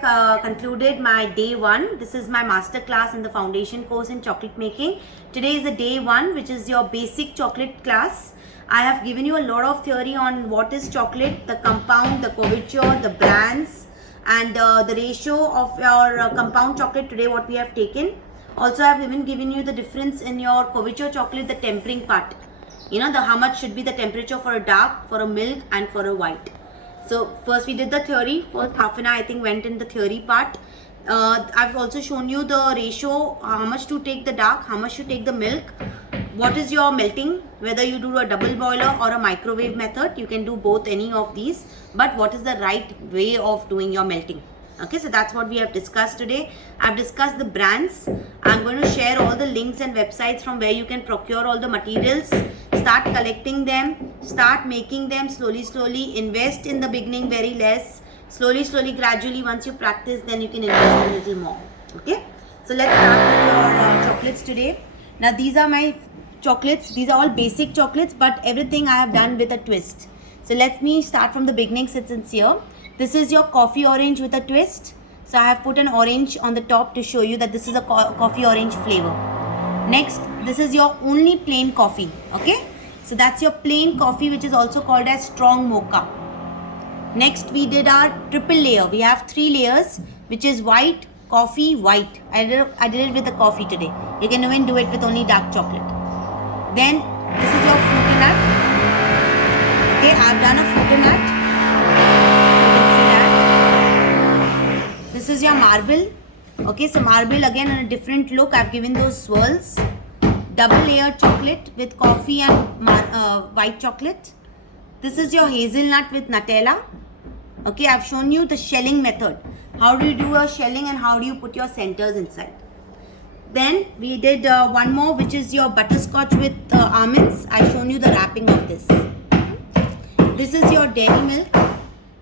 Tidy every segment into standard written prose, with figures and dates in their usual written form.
concluded my day 1. This is my master class in the foundation course in chocolate making. Today is the day 1, which is your basic chocolate class. I have given you a lot of theory on what is chocolate, the compound, the couverture, the brands, and the ratio of your compound chocolate today what we have taken. Also, I have even given you the difference in your couverture chocolate, the tempering part. You know, how much should be the temperature for a dark, for a milk, and for a white. So first we did the theory. First half an hour I think went in the theory part. I've also shown you the ratio, how much to take the dark, how much to take the milk. What is your melting, whether you do a double boiler or a microwave method. You can do both, any of these, but what is the right way of doing your melting. Okay, so that's what we have discussed today. I've discussed the brands. I'm going to share all the links and websites from where you can procure all the materials. Start collecting them, start making them slowly, invest in the beginning very less, slowly, gradually. Once you practice, then you can invest a little more. Okay, so let's start with your chocolates today. Now these are my chocolates. These are all basic chocolates, but everything I have done with a twist. So let me start from the beginning since here. This is your coffee orange with a twist. So I have put an orange on the top to show you that this is a coffee orange flavor. Next, this is your only plain coffee. Okay, so that's your plain coffee, which is also called as strong mocha. Next, we did our triple layer. We have 3 layers, which is white, coffee, white. I did it with the coffee today. You can even do it with only dark chocolate. Then this is your fruity nut. Okay, I've done a fruity nut. This is your marble. Okay, so marble again in a different look. I've given those swirls. Double layered chocolate with coffee and white chocolate. This is your hazelnut with Nutella. Okay, I've shown you the shelling method. How do you do a shelling and how do you put your centers inside. Then we did one more, which is your butterscotch with almonds. I've shown you the wrapping of this. This is your dairy milk.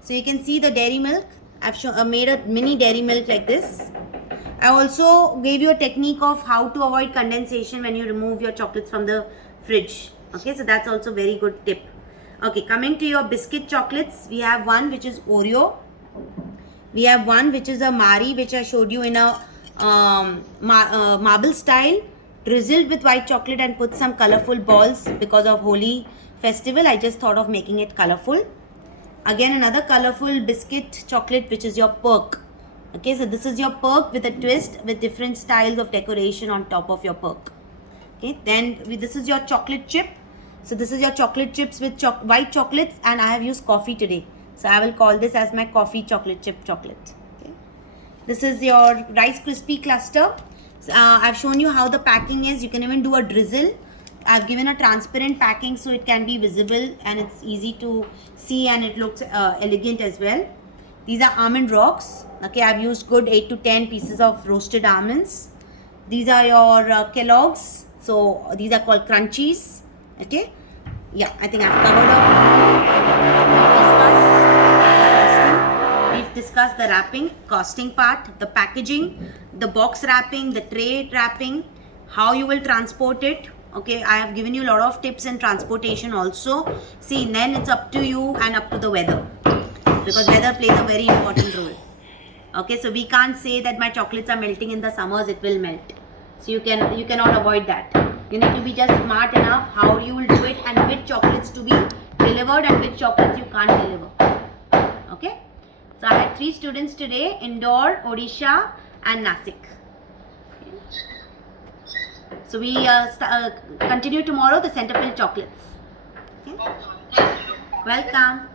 So you can see the dairy milk. I've made a mini dairy milk like this. I also gave you a technique of how to avoid condensation when you remove your chocolates from the fridge. Okay, so that's also very good tip. Okay, coming to your biscuit chocolates, we have one which is Oreo. We have one which is a Marie, which I showed you in a marble style, drizzled with white chocolate and put some colorful balls because of Holi festival. I just thought of making it colorful. Again, another colorful biscuit chocolate, which is your perk. Okay, so this is your perk with a twist with different styles of decoration on top of your perk. Okay, then this is your chocolate chip. So this is your chocolate chips with white chocolates, and I have used coffee today. So I will call this as my coffee chocolate chip chocolate. Okay. This is your Rice Krispie cluster. So, I've shown you how the packing is. You can even do a drizzle. I've given a transparent packing so it can be visible and it's easy to see and it looks elegant as well. These are almond rocks. Okay, I've used good 8 to 10 pieces of roasted almonds. These are your Kellogg's. So these are called crunchies. Okay, yeah, I think I've covered up. We've discussed the wrapping, costing part, the packaging, the box wrapping, the tray wrapping, how you will transport it. Okay, I have given you a lot of tips in transportation also. See, then it's up to you and up to the weather, because weather plays a very important role. Okay, so we can't say that my chocolates are melting in the summers, it will melt. So you cannot avoid that. You need to be just smart enough how you will do it and which chocolates to be delivered and which chocolates you can't deliver. Okay, so I had 3 students today: Indore, Odisha and Nasik. So we continue tomorrow the Centerfield chocolates. Okay? Welcome.